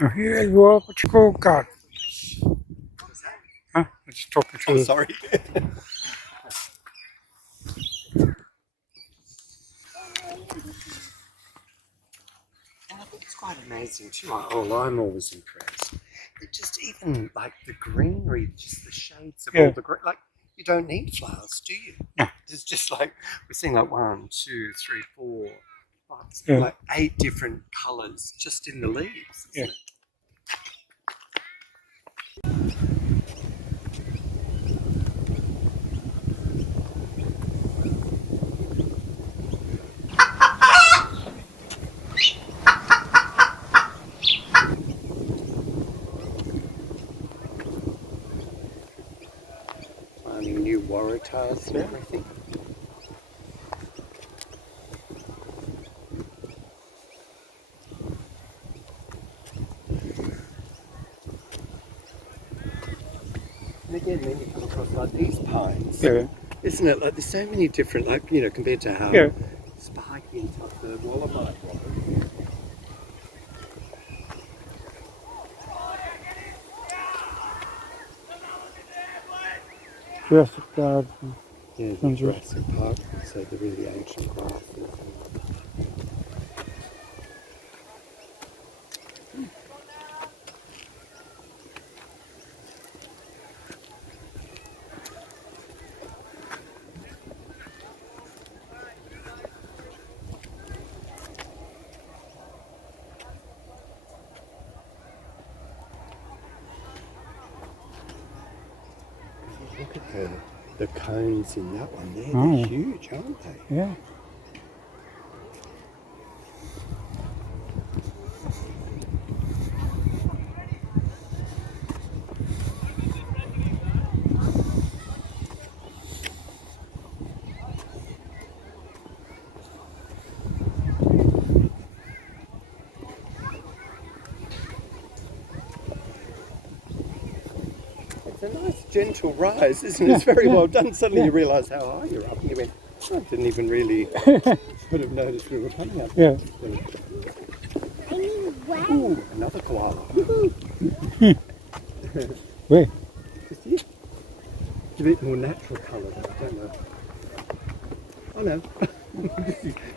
Oh, here you are, what you call God. Huh? I'm just talking to Oh, sorry. It's quite amazing too. I'm always impressed. It just even like the greenery, just the shades of all the green. Like you don't need flowers, do you? Yeah. It's just like we're seeing like 1, 2, 3, 4, 5, like 8 different colours just in the leaves. Isn't it? Finding new waratahs and everything. And again, then you come across like these pines. Isn't it? Like there's so many different, like, you know, compared to how spiky and tough the Wollongong was. Jurassic Garden. Yeah, the Jurassic Park, so the really ancient grasses. Look at the cones in that one there. They're huge, aren't they? Yeah. It's a nice gentle rise, isn't it? It's very well done. Suddenly you realise how high you're up and you went, oh, I didn't even really sort of notice we were coming up. Yeah. Ooh, another koala. Where? Just here. It's a bit more natural colour, I don't know. Oh no.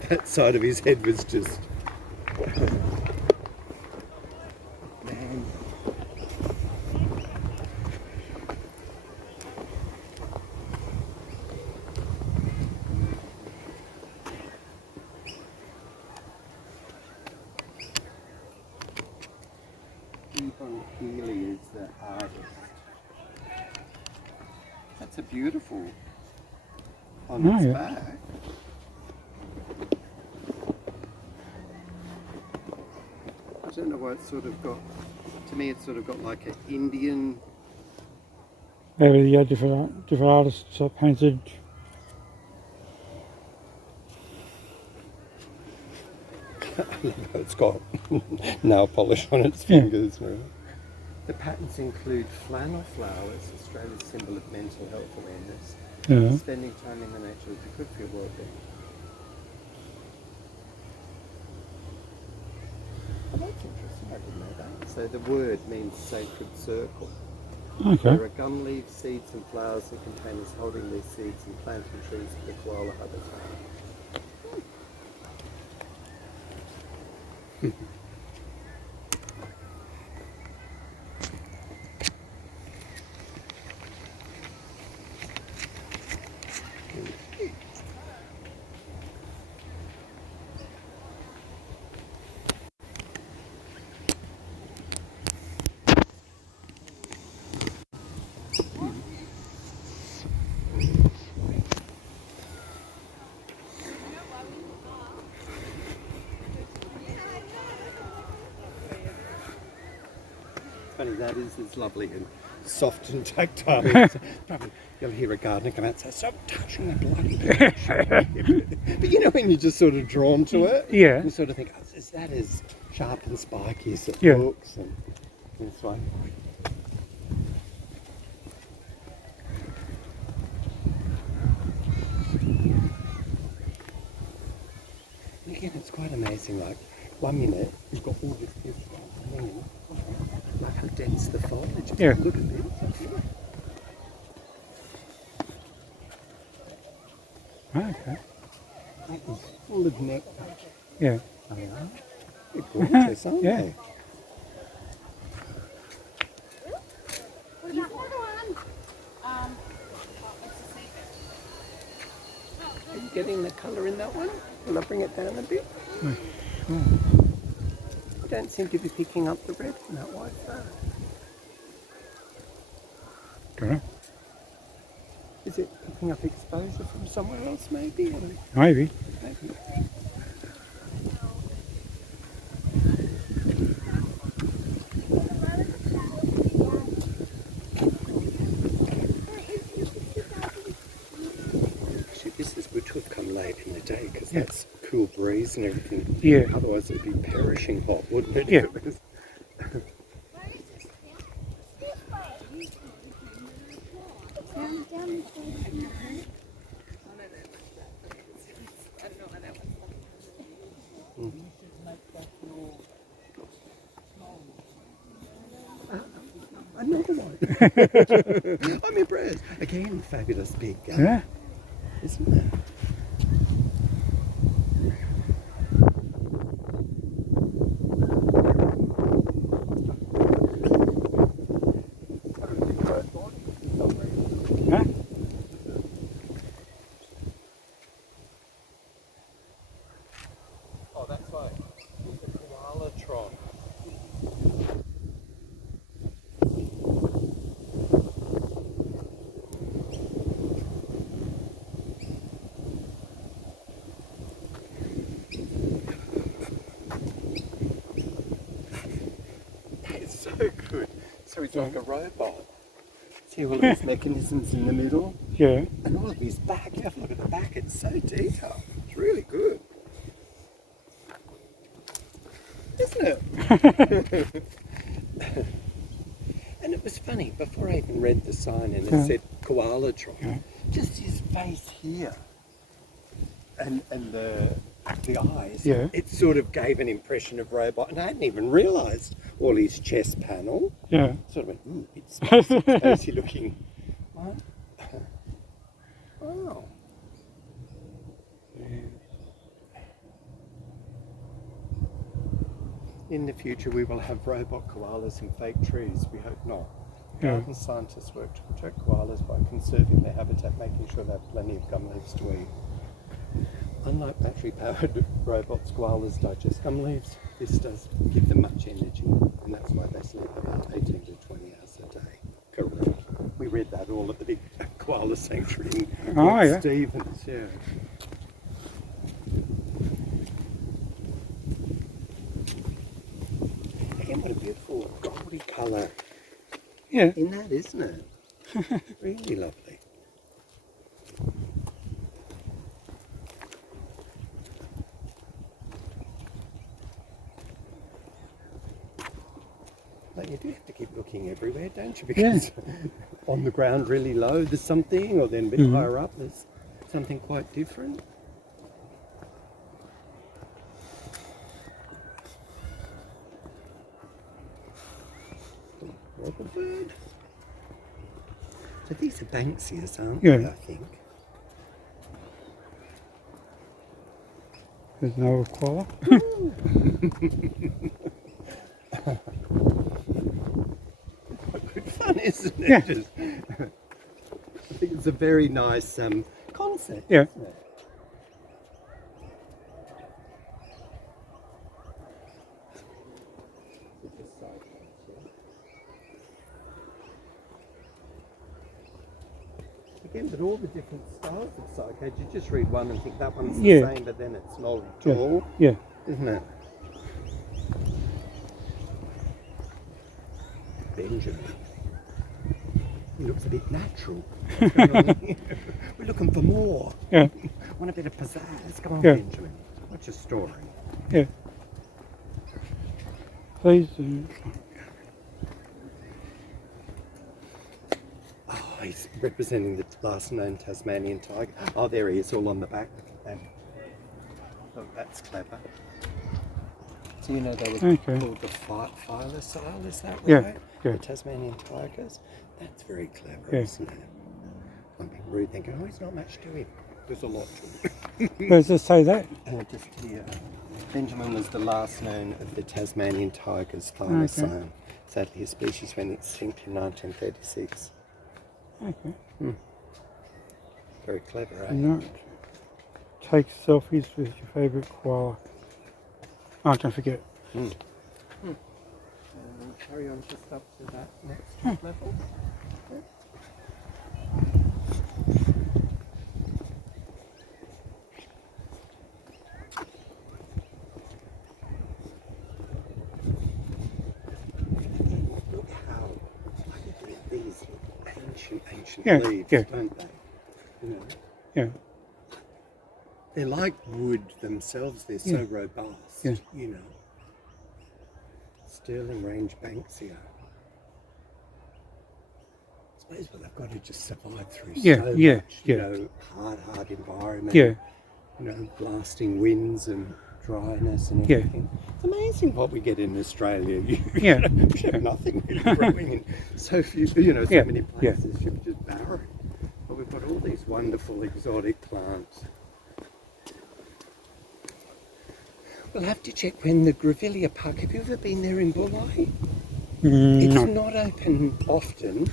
That side of his head was just... Man. Yvonne Healy is the artist. That's a beautiful on its back. I don't know why it's sort of got, to me it's sort of got like an Indian... Maybe different artists have painted. It's got nail polish on its fingers. Right? The patterns include flannel flowers, Australia's symbol of mental health awareness. Spending time in the nature would be good for your well-being. Oh, that's interesting, I didn't know that. So the word means sacred circle. Okay. There are gum leaves, seeds and flowers in containers holding these seeds and planting trees for the koala habitat. Funny that is, it's lovely and soft and tactile. Probably you'll hear a gardener come out and say, stop touching the bloody plant. But you know when you're just sort of drawn to it? Yeah. You sort of think, oh, is that as sharp and spiky as it looks? And this way. And again, it's quite amazing, like 1 minute you've got all this beautiful and then Like how dense the foliage is. Yeah. Look at this. Okay. That is full of nectar. Yeah. They are. They're gorgeous, aren't Yeah. they? Are you getting the colour in that one? Will I bring it down a bit? You don't seem to be picking up the red from that white flower. Don't know. Is it picking up exposure from somewhere else maybe? Or Maybe. maybe. Actually, this is good to have come late in the day because that's cool breeze and everything. Yeah. Otherwise it'd be perishing hot, wouldn't it? Yeah. If it was- Another one. I'm impressed. Again, fabulous big gun, Yeah. isn't it? Huh? Oh, that's right. The koala tron. That is so good. So he's like a robot. See all of his mechanisms in the middle? Yeah. And all of his back. You have a look at the back. It's so detailed. It's really good. Isn't it? And it was funny, before I even read the sign and it said koala tron, just his face here and the eyes, it sort of gave an impression of robot, and I hadn't even realised all his chest panel. Yeah. Sort of went, ooh, it's spacey looking. What? Oh. In the future, we will have robot koalas and fake trees. We hope not. Yeah. Garden scientists work to protect koalas by conserving their habitat, making sure they have plenty of gum leaves to eat. Unlike battery-powered robots, koalas digest gum leaves. This does give them much energy, and that's why they sleep about 18 to 20 hours a day. Correct. We read that all at the big koala sanctuary in Port Stevens. Yeah. Again, what a beautiful goldy colour Yeah. in that, isn't it? Really lovely. But you do have to keep looking everywhere, don't you? Because on the ground really low there's something, or then a bit higher up there's something quite different. Rubber bird. So these are Banksias, aren't they, I think? There's no koala. Good fun, isn't it? Yeah. Just, I think it's a very nice concept, Yeah. isn't it? Again, but all the different styles of cycad, you just read one and think that one's the same, but then it's not tall, Yeah. isn't it? Benjamin. He looks a bit natural. We're looking for more. Yeah. Want a bit of pizzazz? Come on, Yeah. Benjamin. What's your story? Yeah. Please. Oh, he's representing the last known Tasmanian tiger. Oh, there he is, all on the back. Oh, that's clever. So you know they were Okay. called the Phyllocyl, is that right? Yeah, yeah. The Tasmanian tigers. That's very clever, Yeah. isn't it? I'm being rude thinking, oh, he's not much to him. There's a lot to him. Where does it say that? Just here. Benjamin was the last known of the Tasmanian tigers, Phyllocyl. Sadly, his species went extinct in 1936. Okay. Very clever, eh? No. Take selfies with your favourite koala. Oh, don't forget. And we'll carry on just up to that next level. Look how these ancient leaves, don't they? You know, Yeah. they're like wood themselves. They're so robust. Yeah. You know, Sterling Range Banksia. I suppose what they've got to just survive through so much, you know, hard environment. Yeah. You know, blasting winds and dryness and everything. It's amazing what we get in Australia. We have nothing really growing in so few, you know, so many places. You're just barren. But we've got all these wonderful exotic plants. We'll have to check when the Grevillea Park. Have you ever been there in Bulli? It's not open often,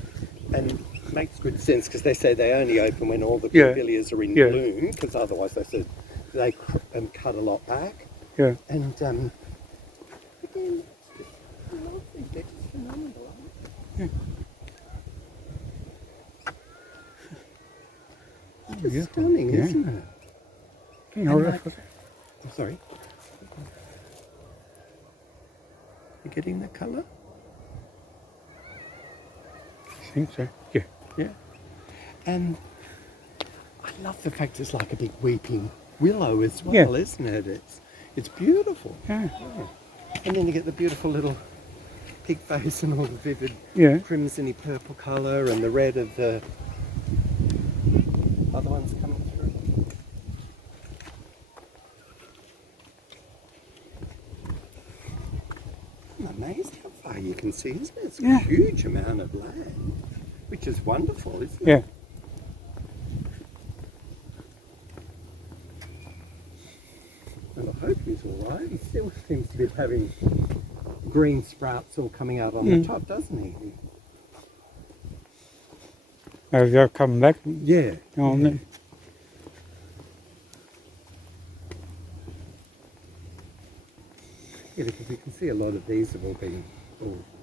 and makes good sense because they say they only open when all the grevilleas are in bloom, because otherwise they said they cut a lot back. Yeah. And again, it's just lovely. They're just phenomenal. It's just stunning, isn't it? Can you hold it? I'm sorry. You getting the colour? I think so. Yeah. Yeah. And I love the fact it's like a big weeping willow as well, isn't it? It's beautiful. Yeah. And then you get the beautiful little pig face and all the vivid crimsony purple colour and the red of the other ones coming through. Amazing how far you can see, isn't it? It's a huge amount of land, which is wonderful, isn't it? Yeah. And I hope he's all right. He still seems to be having green sprouts all coming out on the top, doesn't he? Maybe they'll come back. Yeah. On there. Yeah, because you can see a lot of these have all been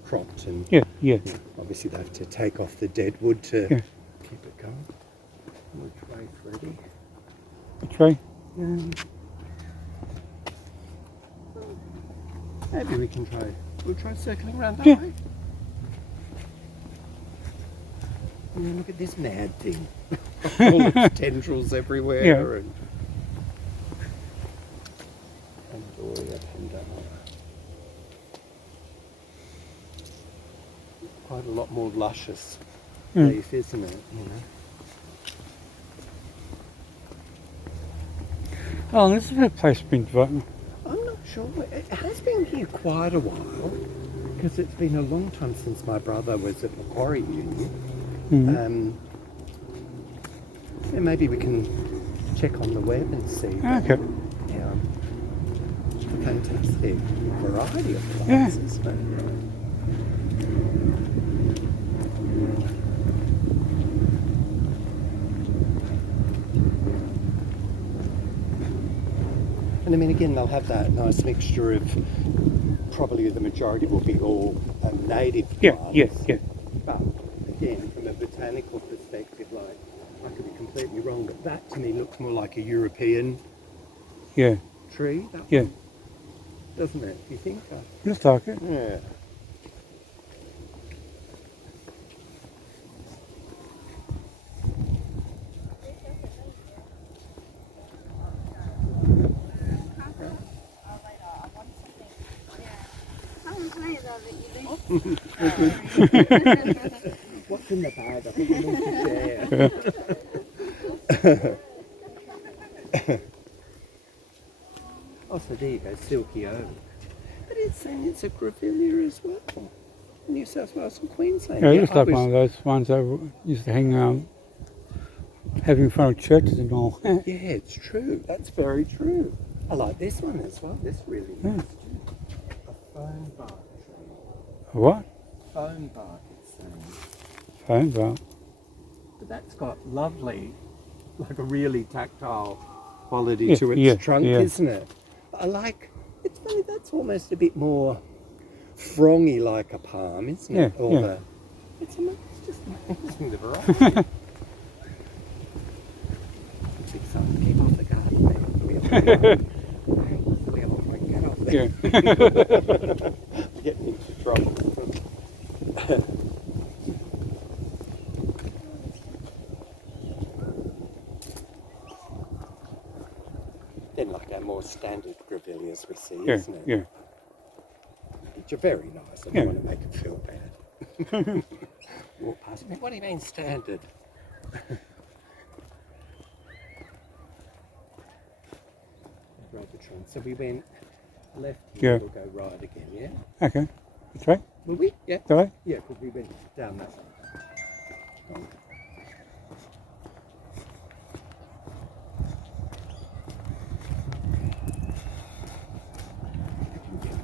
cropped and obviously they have to take off the dead wood to keep it going. Which way, Freddie? Which way? Maybe we can we'll try circling around that way. Yeah, look at this mad thing. All its tendrils everywhere and Doria Pandana. Quite a lot more luscious leaf, isn't it? You know. How long has this place been developed? I'm not sure. It has been here quite a while because it's been a long time since my brother was at Macquarie Uni. Yeah, maybe we can check on the web and see. Okay. Yeah. It's a fantastic variety of plants, isn't it? And I mean, again, they'll have that nice mixture of, probably the majority will be all native plants. But again, from a botanical perspective, like, I could be completely wrong, but that to me looks more like a European tree. That one, doesn't it? Do you think? Looks like it. Yeah. What's in the bag? I think I need to share. Oh, so there you go, silky oak. Yes, and it's a grevillea as well. New South Wales and Queensland. Yeah, it looks I like was- one of those ones that used to hang around, have in front of churches and all. Yeah, it's true. That's very true. I like this one as well. This really Yeah. nice too. A phone bark tree. What? Phone bark, it's saying. Phone bar. But that's got lovely, like a really tactile quality Yeah, to its yeah, trunk, yeah. isn't it? I like, it's funny, that's almost a bit more frongy like a palm, isn't it? Yeah, Or yeah. It's just amazing, the variety. It's exciting. Keep off the garden there. Get off there. Yeah. Getting into trouble. Then like our more standard grevilleas we see, Yeah, isn't it? yeah. Which are very nice. I don't Yeah. want to make it feel bad. Walk past me. What do you mean standard? Right the trunk. So we went left here, Yeah. we'll go right again, yeah? Okay. That's right. Will we? Yeah. That way? Yeah, because we went down that way.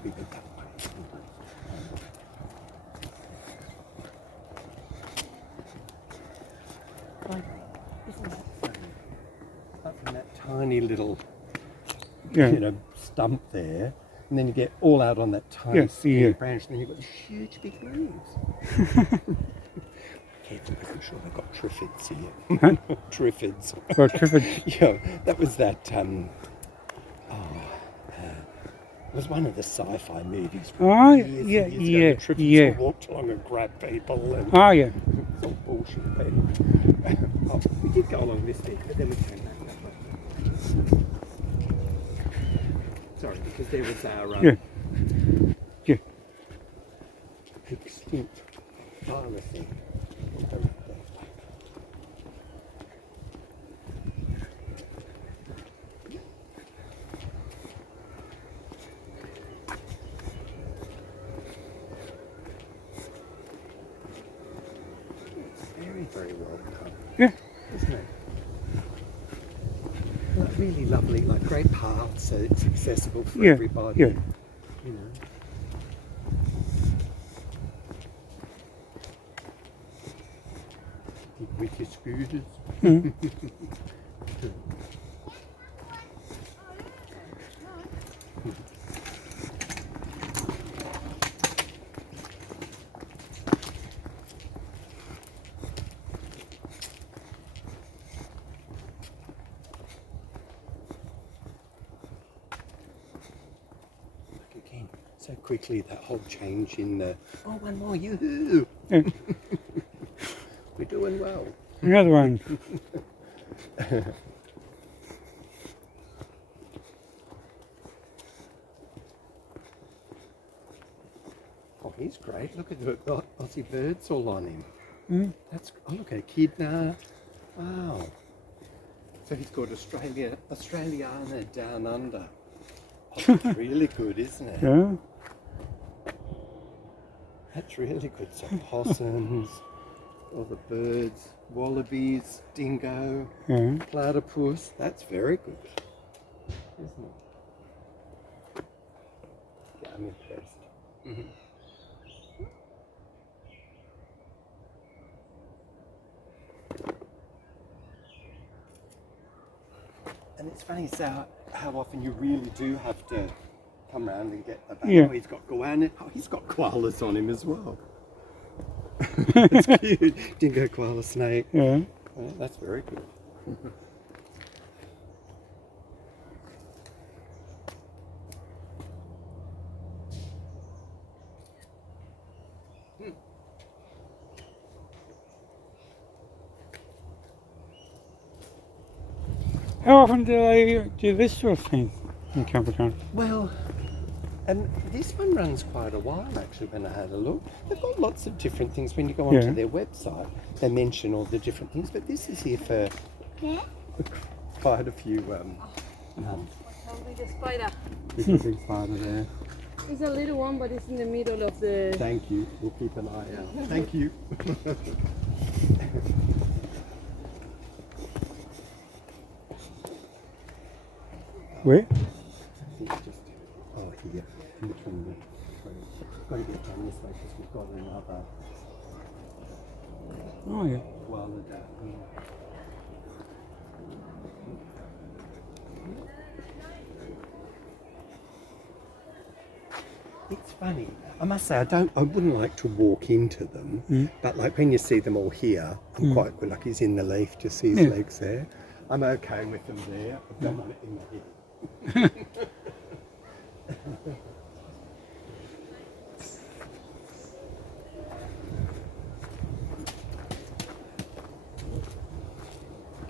We went that way. Like, isn't that funny? Up from that tiny little, Yeah. stump there, and then you get all out on that tiny Yeah, skinny yeah. branch, and then you've got these huge big leaves. Careful, making sure they've got triffids here. Huh? Triffids. Or Trifford. Yeah, that was that. It was one of the sci-fi movies. from Oh, years and yeah, years ago. yeah, The Triffids yeah. all walked along and grabbed people, and Oh, yeah. it's all bullshit. But we did go along this bit, but then we came back that way. Sorry, because there was our Yeah. Yeah. extinct pharmacy. It's very, very well done, Yeah. isn't it? Like really lovely, like great paths, so it's accessible for Yeah. everybody. Yeah. You know. With your scooters. Mm. Look again, so quickly that whole change in the, oh, one more, yoo-hoo! Yeah. We're doing well. Another one. Oh, he's great. Look at the Aussie birds all on him. Mm. That's, oh, look, a kidna. Wow. So he's called Australiana Down Under. Oh, that's really good, isn't it? Yeah. That's really good. So possums, all the birds, wallabies, dingo, Yeah. platypus. That's very good, isn't it? Yeah, I'm impressed. Mhm. And it's funny how often you really do have to come round and get the back. Yeah. Oh, he's got goanna. Oh, he's got koalas on him as well. That's cute. Dingo, koala, snake. Yeah. Oh, that's very good. How often do they do this sort of thing in Campbelltown? Well, and this one runs quite a while actually when I had a look. They've got lots of different things. When you go onto Yeah. their website, they mention all the different things, but this is here for quite a few months. Holding the spider. There's a big spider there. It's a little one, but it's in the middle of the... Thank you. We'll keep an eye out. Thank you. Where? I think just, oh, here, in between the trees. Got to get down this way because we've got another Oh yeah. koala down here. It's funny. I must say, I wouldn't like to walk into them, but like when you see them all here, I'm quite good. Like he's in the leaf, just see his legs there. I'm okay with them there. I don't want it in my head.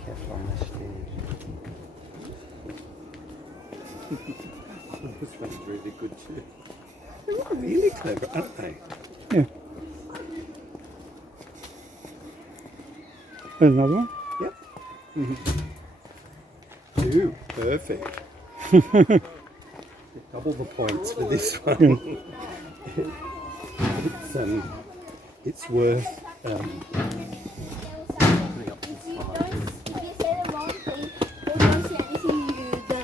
Careful on the stairs. This one's really good too. They're really clever, aren't they? Yeah. There's another one. Yep. Ooh, perfect. Double the points for this one. It's worth putting up this If side. you say the wrong thing, they don't say anything you do,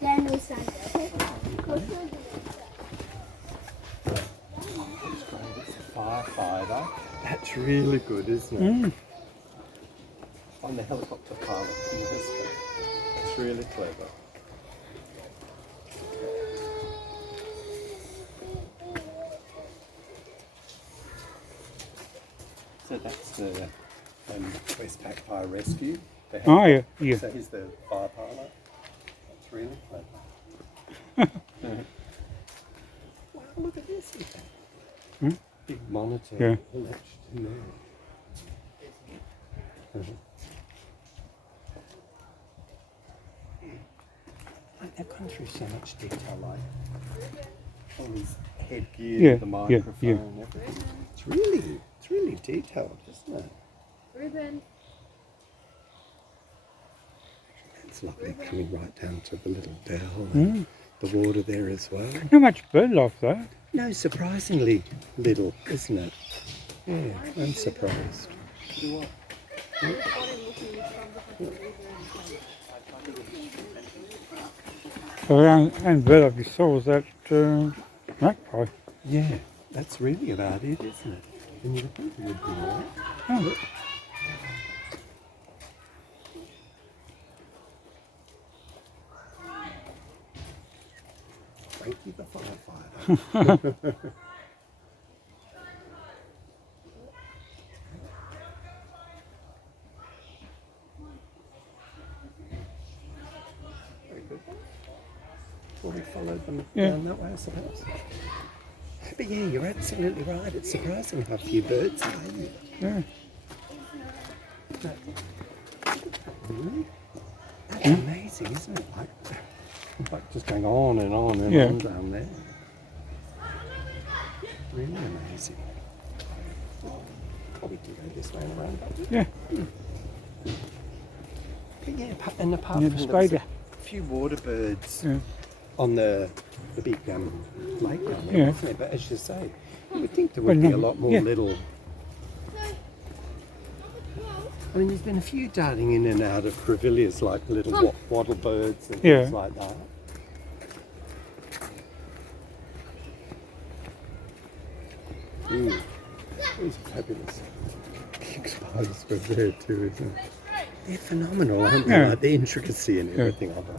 then we stand there, okay? It's great. It's a firefighter. That's really good, isn't it? On the helicopter pilot. It's really clever. So that's the Westpac Fire Rescue. The Oh yeah, yeah. So he's the fire pilot. That's really clever. Wow, look at this. Big monitor. Yeah. Latched in there. Like they've gone through so much detail, like all his headgear, Yeah, the yeah, microphone, yeah. everything. It's really detailed, isn't it? Ribbon. It's lovely coming right down to the little dell and the water there as well. Not much bird life though. No, surprisingly little, isn't it? Yeah, I'm surprised. So and bird life you saw was that magpie. Yeah, that's really about it, isn't it? And you would think there would be more. Oh, Frankie the firefighter. Very good. Well, we followed them down that way, I suppose. But yeah, you're absolutely right. It's surprising how few birds are here. yeah. Really? That's amazing, isn't it? Like just going on and on and on down there. Really amazing. Probably do go this way and around. Yeah. But yeah, and apart Yeah, from the there was spider. a few water birds Yeah. on the big lake down there, Yeah. wasn't there? But as you say, you would think there would Well, be a no, lot more yeah. little. I mean, there's been a few darting in and out of Grevilleas, like little wattle birds and things like that. These are fabulous. Big spiders were there too, isn't it? They're phenomenal, aren't they? Yeah. Like the intricacy and everything of it.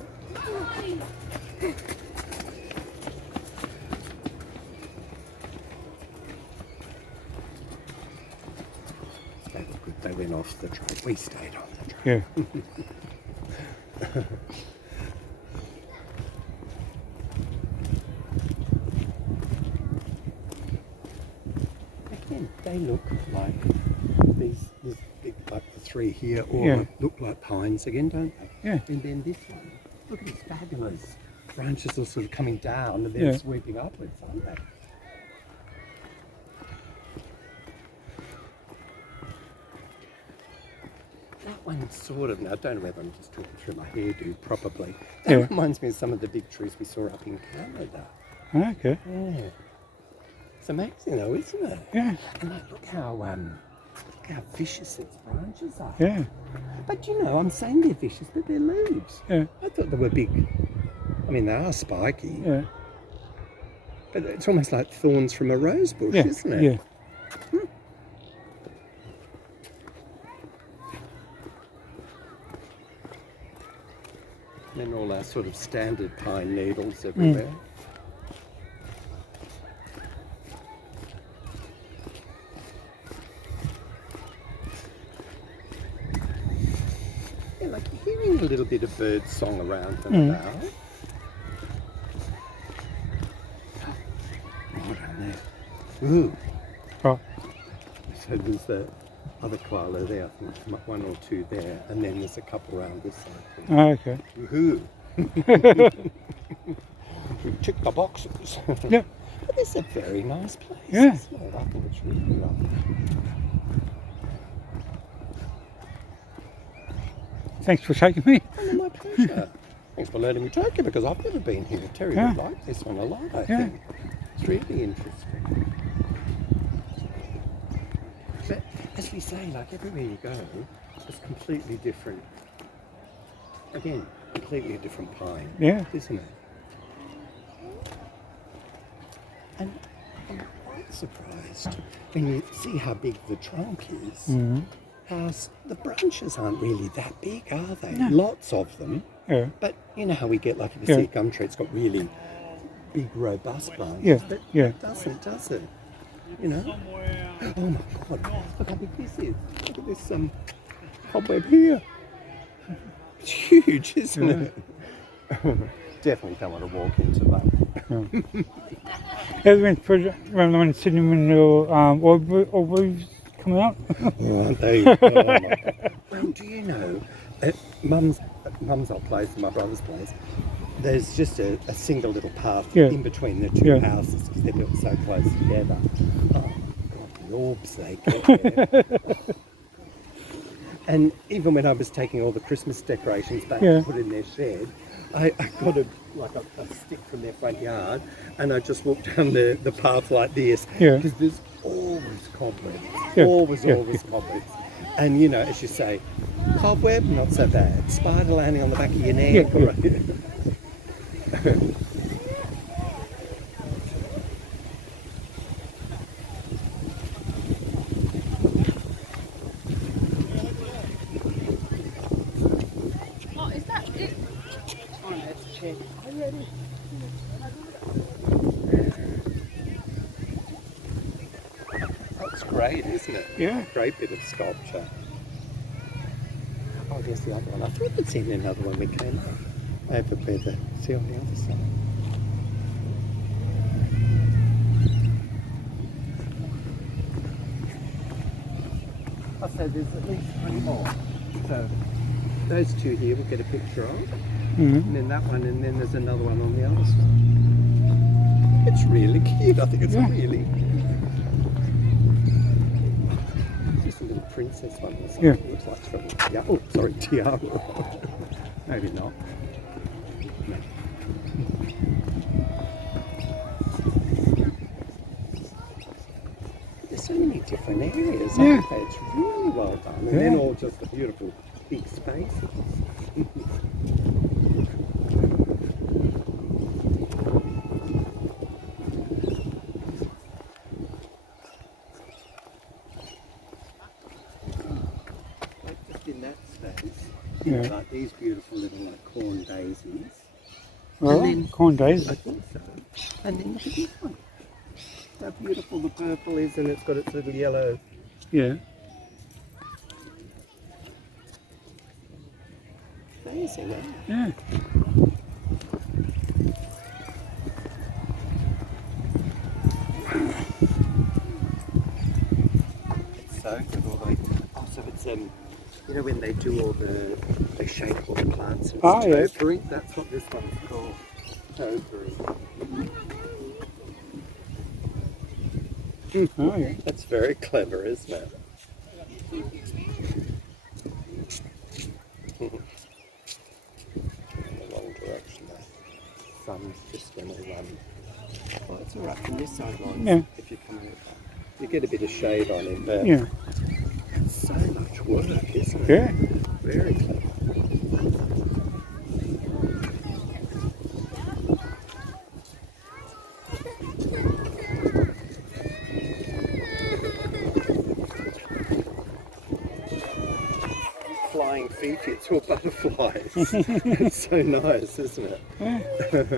They were good. They went off the train. We stayed on the train. Yeah. Again, they look like these big, like the three here, all Yeah. look like pines again, don't they? Yeah. And then this one, look at these fabulous branches are sort of coming down and then Yeah. sweeping upwards, aren't they? That one sort of, now I don't know whether I'm just talking through my hairdo probably. That Yeah. reminds me of some of the big trees we saw up in Canada. Okay. Yeah. It's amazing though, isn't it? Yeah. And like, look how vicious its branches are. Yeah. But you know, I'm saying they're vicious, but they're leaves. Yeah. I thought they were big. I mean, they are spiky, Yeah. but it's almost like thorns from a rose bush, Yeah. isn't it? Yeah. And then all our sort of standard pine needles everywhere. Yeah, like you're hearing a little bit of bird song around them now. Right on there. Ooh. Oh. So there's the other koala there, I think one or two there, and then there's a couple around this side. Okay. Woohoo! We ticked the boxes. Yeah. But this is a very nice place. Yeah. Isn't it? I think it's really lovely. Thanks for taking me. Oh, my pleasure. Thanks for letting me take you because I've never been here. Terry Yeah. would like this one a lot, I Yeah. think. It's really interesting. But as we say, like everywhere you go, it's completely different. Again, completely different pine, Yeah. isn't it? And I'm quite surprised when you see how big the trunk is. How the branches aren't really that big, are they? No. Lots of them. Yeah. But you know how we get, like, if you Yeah. see a gum tree, it's got really big, robust branches. Yeah. But Yeah. it doesn't, does it? You know? Oh my God! Look how big this is. Look at this cobweb here. It's huge, isn't it? Definitely don't want to walk into that. Have you been to around the one in Sydney when the orb coming out? Oh, aren't they? Oh my God. Well, do you know, at Mum's old place and my brother's place, there's just a single little path in between the two houses because they're built so close together. Oh my God, the orbs they get there. And even when I was taking all the Christmas decorations back to put in their shed, I got a stick from their front yard and I just walked down the path like this because there's always cobwebs, always cobwebs. And you know, as you say, cobweb, not so bad. Spider landing on the back of your neck. Oh, is that it? Oh, let's check. Are you ready? That's great, isn't it? Yeah. Great bit of sculpture. Oh, there's the other one. I thought I'd seen another one when we came up. Over by the, see on the other side. Oh, so there's at least 20 more. So those two here we'll get a picture of. And then that one, and then there's another one on the other side. It's really cute. I think it's really just a little princess one or something. Yeah. It looks like it's got, oh, sorry, tiara. Maybe not. No. There's so many different areas, aren't there? It's really well done. And then all just the beautiful big spaces. Like just in that space, you know, like these beautiful little like corn daisies. Well, And then- corn days. I think so. And then look at this one. How beautiful the purple is, and it's got its little yellow. Yeah. Amazing, eh? Yeah. It's so good. All the, so it's you know when they do all they shake all the plants. It's topiary. That's what this one's called. Topiary. Oh, yeah. That's very clever, isn't it? In the wrong direction there. Sun's just going to run Well, it's all right from this side, Lawrence, Yeah. if you come over. You get a bit of shade on him, but Yeah. it's so much work, isn't it? Yeah. Very clever. Flying feet or butterflies. It's so nice, isn't it? Yeah.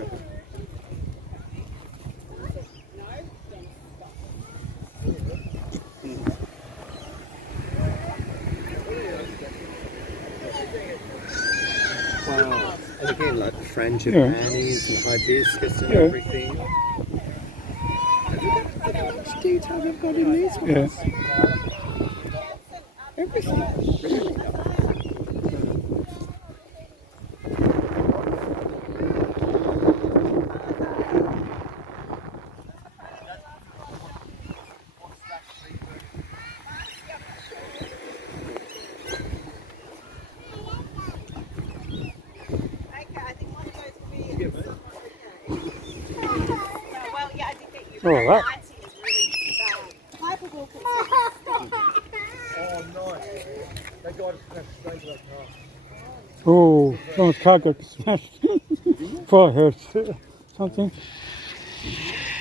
Wow. And again, like the frangipanis and hibiscus and everything. Look how much detail they've got in these ones. Everything. Really nice. Oh, that. Oh, someone's car got smashed. Before I heard something.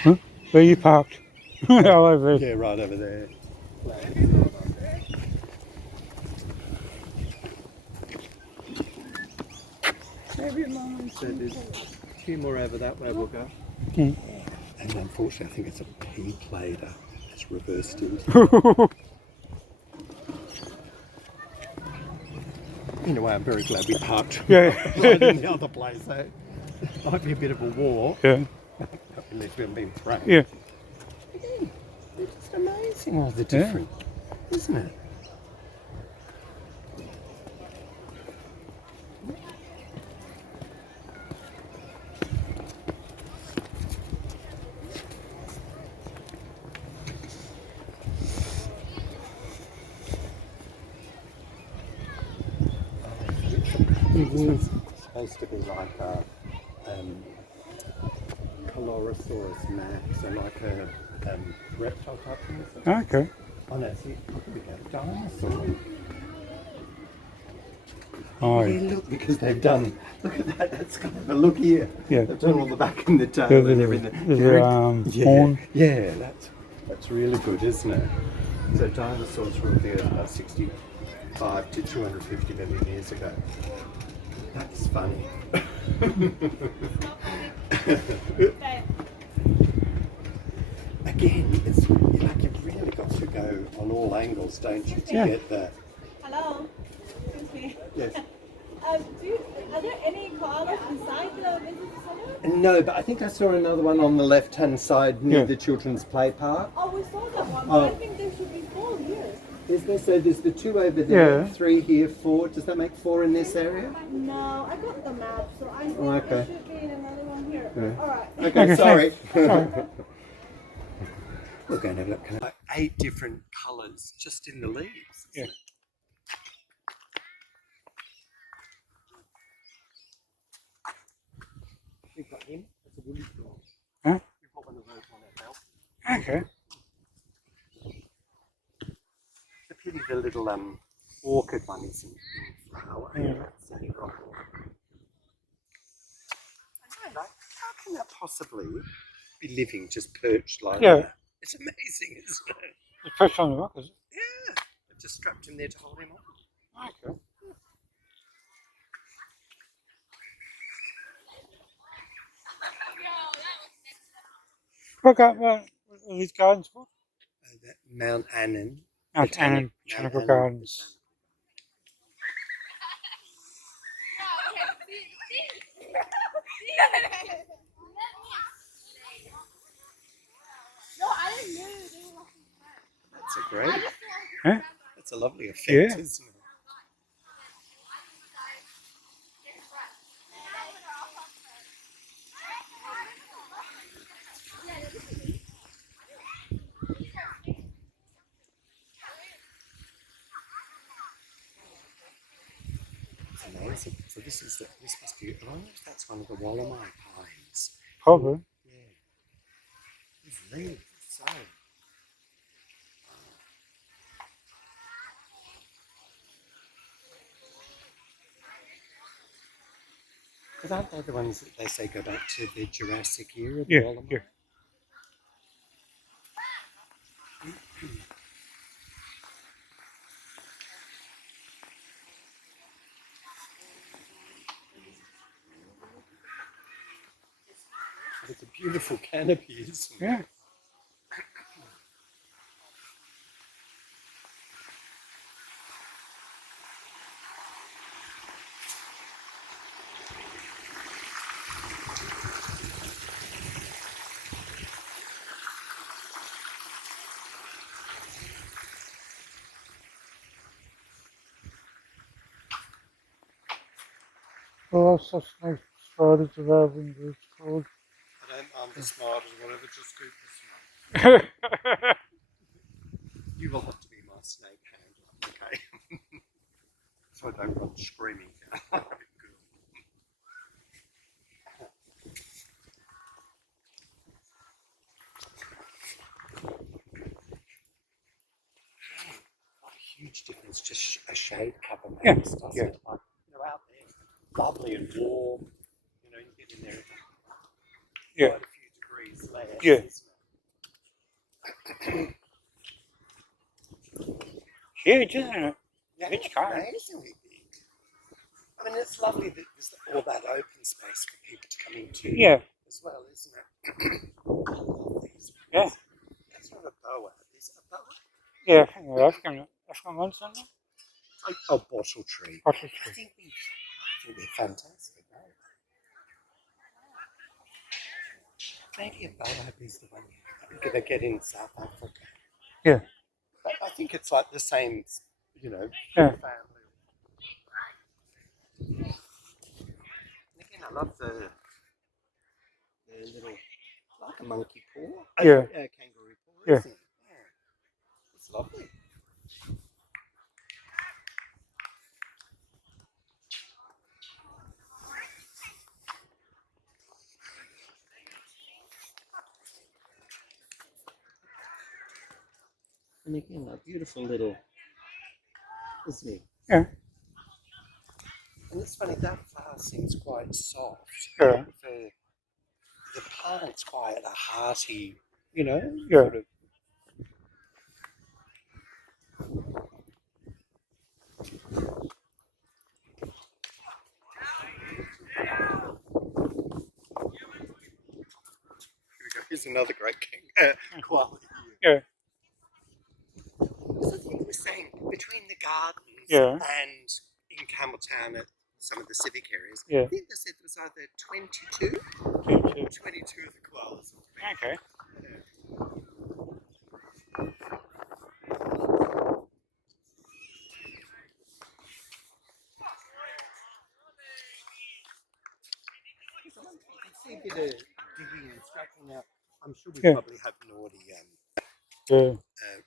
Huh? Where you parked? All over there. Yeah, right over there. So there's a few more over that way we'll go. Hmm. And unfortunately, I think it's a pea plater. It's reversed in. In a way, I'm very glad we parked Yeah. right in the other place. So it might be a bit of a war. Yeah. At least we haven't been pranked. Yeah. Again, they're just amazing. Oh, they're different, isn't it? It's supposed to be like a Calorosaurus max, or like a reptile type thing. Okay. Oh no, see, look at the dinosaur. Oh, Yeah, look, because they've done, look at that, that's kind of a look here. Yeah. They've done all the back and the tail There's and a- everything. there's a, yeah, horn. yeah, that's really good, isn't it? So dinosaurs were there about 65 to 250 million years ago. That's funny. Again, it's like you've really got to go on all angles, don't you, to get that. Hello. Excuse me. Yes. Are there any koalas inside the visitor center? No, but I think I saw another one on the left-hand side near Yeah. the children's play park. Oh, we saw that one. Oh. But I think there should be 4 here. Is there? So there's the 2 over there, Yeah. 3 here, 4. Does that make 4 in this area? No, I got the map, so I think Oh, okay. there should be another one here. Yeah. All right. Okay, sorry. Sorry. We're going to look at like 8 different colours just in the leaves. Yeah. We've got him. That's a woolly dog. Huh? We've got one of those on our house. Okay. The pity the little orchid one isn't in flower. Yeah. That's only got. I know, like, how can that possibly be living just perched like Yeah. that? It's amazing, isn't it? The pressure on the rock, is it? Yeah. I've just strapped him there to hold him on. Okay. What are these gardens for? That Mount Annan. Mount Annan Botanical Gardens. No, I didn't know they were walking fast. That's a great. Huh? That's a lovely effect, Yeah. isn't it? It's amazing. So this must be. I wonder if that's one of the Wollongong pines. Probably. Yeah. believe so. Because aren't they the ones that they say go back to the Jurassic era? The Yeah, Wollongong? yeah. It's a beautiful canopy, isn't it? Yeah. Oh, such nice spiders around in this cold. I don't mind the spiders, whatever, just keep the snake. You will have to be my snake handler, okay? So I don't run screaming down. What a huge difference just a shade cover makes, doesn't yeah. it? Like, out there, lovely and warm. You get in there Yeah. quite a few degrees less, Yeah. isn't it? Huge, isn't it? Yeah, It's kind. amazingly big. I mean, it's lovely that there's all that open space for people to come into as well, isn't it? Yeah. That's not a boa. Is it a boa? Yeah, I think African ones on there. Oh, bottle tree. Bottle I tree. think they're fantastic, aren't they? Maybe a boa is the one you're going to get in South Africa. Yeah. But I think it's like the same, Yeah. family. And again, I love the little, like a monkey paw. Yeah. Kangaroo paw, Yeah. isn't it? Yeah. It's lovely. And again, a beautiful little, isn't it? Yeah. And it's funny, that flower seems quite soft. Yeah. The plant's quite a hearty, Yeah. sort of. Here's another great koala Yeah. So I think we're saying between the gardens Yeah. and in Campbelltown at some of the civic areas, Yeah. I think they said there was either 22 of the koalas. Okay. You can see a bit of digging and scratching out. I'm sure we Yeah. probably have naughty Yeah.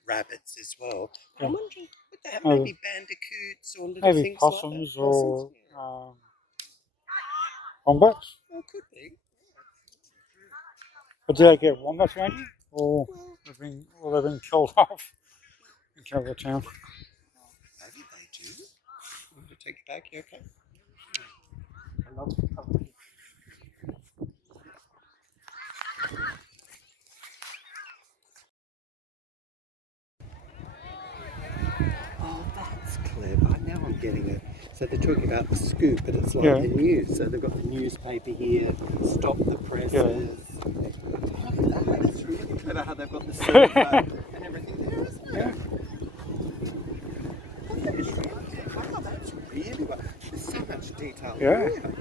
rabbits as well. Yeah. I'm wondering, would they have Oh. maybe bandicoots or little Maybe things possums like that? or Yeah. wombats. Oh, could be. But do they get wombats around you? Or they've been killed off in Campbelltown? Maybe they do. Want to take it back? You okay? I love the colour. Oh, that's clever. Now I'm getting it. So they're talking about the scoop, but it's like the news. So they've got the newspaper here, stop the presses. Look at that. That's really clever how they've got the surfer and everything there, isn't it? Yeah. Oh, that is really clever. That's really well. There's so much detail Yeah. here.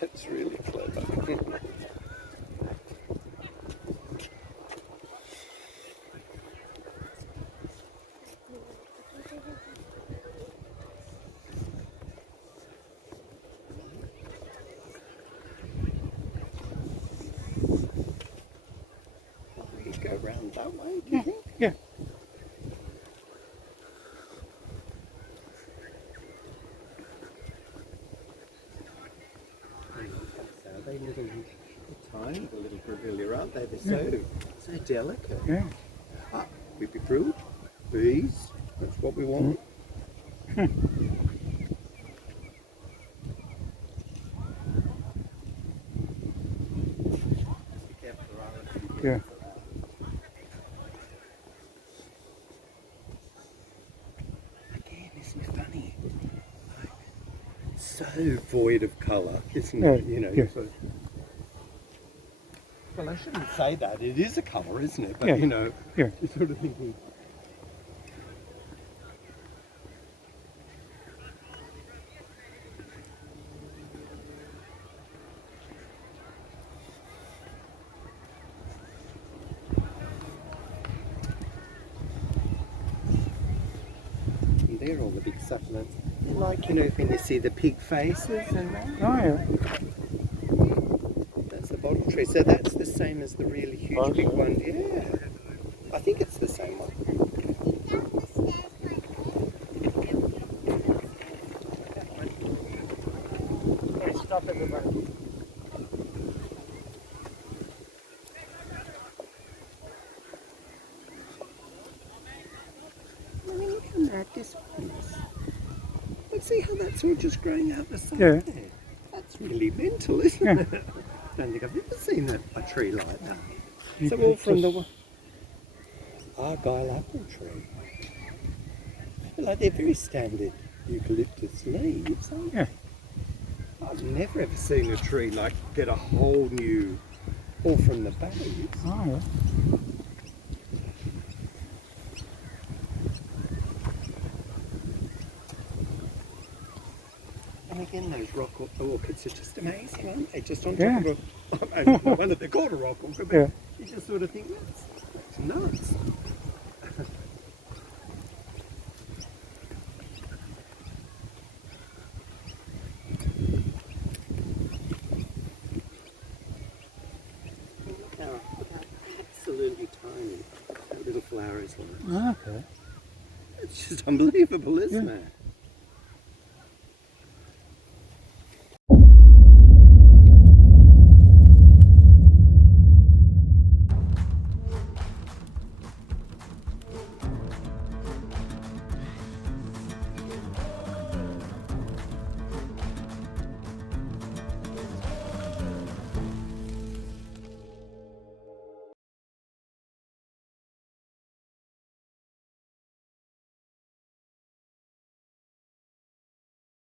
That's really clever. There you go. around that way, do you think? Yeah. Are they little tiny, the little grevillea, aren't they? They're so delicate. Yeah. Ah, we'd be fruit, bees, that's what we want. Yeah. Again, isn't it funny? Like, so void of colour, isn't Yeah, it? You know, yeah. sort of- well, I shouldn't say that. It is a colour, isn't it? But Yeah. you know, Yeah. you're sort of thinking. And they're all the big succulents. Like, you know, when you see the pig faces and that. Oh, yeah. That's the bottle tree. So that's the same as the really huge Oh, big so- one. Yeah. I think it's the same one. Hey, stop everybody. I mean, look how mad this one is. Let's see how that's all just growing out the side Yeah. there. That's really mental, isn't Yeah. it? I don't think I've ever seen a tree like that. You So all could from just- the Argyle apple tree. Like they're very standard eucalyptus leaves, aren't Yeah. they? I've never ever seen a tree like get a whole new, all from the base. Oh, yeah. And again, those rock orchids are just amazing, aren't they? Just on Yeah. top of a, no wonder they're called a rock orchid, but Yeah. you just sort of think, that's nuts. Look how absolutely tiny that little flower is like. Okay. It's just unbelievable, isn't Yeah. it?